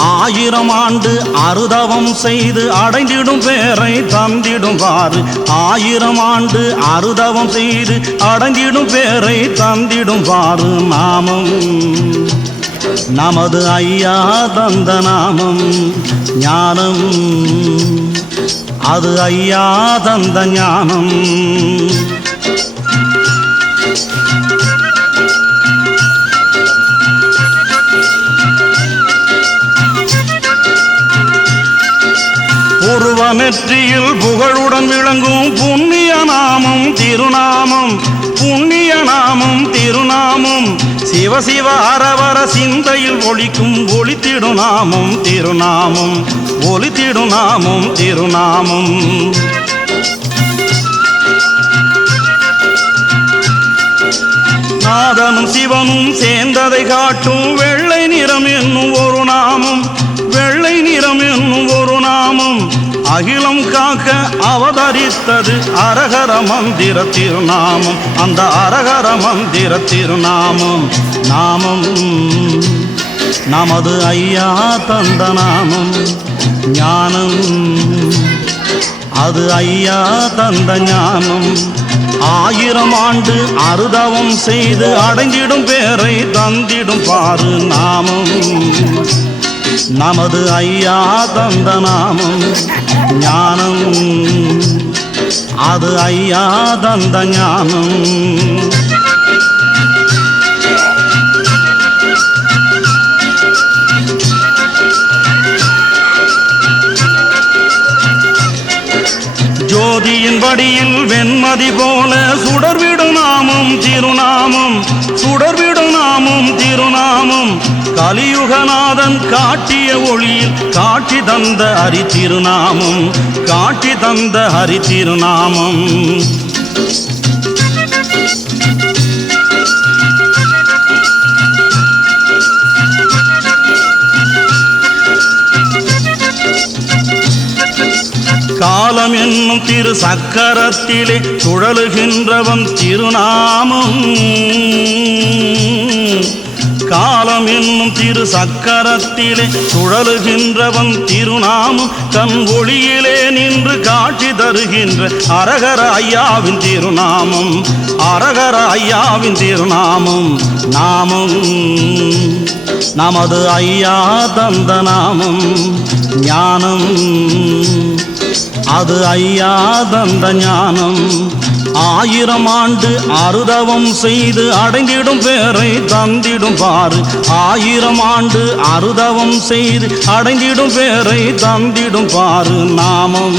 ஆயிரம் ஆண்டு அருதவம் செய்து அடைந்திடும் பேரை தந்திடுவாறு ஆயிரம் ஆண்டு அருதவம் செய்து அடைந்திடும் பேரை தந்திடுவாறு நாமம் நமது ஐயா தந்த நாமம் ஞானம். அது ஐயா தந்த ஞானம். நெற்றியில் புகழுடன் விளங்கும் புண்ணிய நாமம் திருநாமம். புண்ணிய நாமம் திருநாமம். சிவ சிவ அரவர சிந்தையில் ஒழிக்கும் ஒளித்திடும் நாமம் திருநாமம். ஒளித்திடும் நாமம் திருநாமம். நாதனும் சிவனும் சேர்ந்ததை காட்டும் வெள்ளை நிறம் என்னும் ஒரு நாமம். வெள்ளை நிறம் என்னும் ஒரு நாமம். அகிலம் காக்க அவதரித்தது அரகர மந்திர திருநாமம். அந்த அரகர மந்திர திருநாமம் நாமம். நமது ஐயா தந்த நாமம் ஞானம். அது ஐயா தந்த ஞானம். ஆயிரம் ஆண்டு அருதவம் செய்து அடைஞ்சிடும் பேரை தந்திடும் பாரு நாமம். நமது ஐயா தந்த நாமம் ஞானம். அது ஐயா தந்த ஞானம். ஜோதியின் வடியில் வெண்மதி போல சுடர்விடும் நாமம் திருநாமம். சுடர்விடும் நாமும் திருநாமம். கலியுகநாதன் காட்டிய ஒளியில் காட்டி தந்த ஹரி திருநாமம் காட்டி தந்த ஹரி திருநாமம் என்னும் திரு சக்கரத்திலே சுழலுகின்றவன் திருநாமம். காலம் என்னும் திரு சக்கரத்திலே சுழலுகின்றவன் திருநாமம். தன் ஒளியிலே நின்று காட்சி தருகின்ற அரகர ஐயாவின் திருநாமம். அரகர ஐயாவின் திருநாமம். நாமம். நமது ஐயா தந்த நாமம். ஞானம். அது ஐயா தந்த ஞானம். ஆயிரம் ஆண்டு அருதவம் செய்து அடைந்திடும் பேரை தந்திடும் பாரு ஆயிரம் ஆண்டு அருதவம் செய்து அடைந்திடும் பேரை தந்திடும் பாரு நாமம்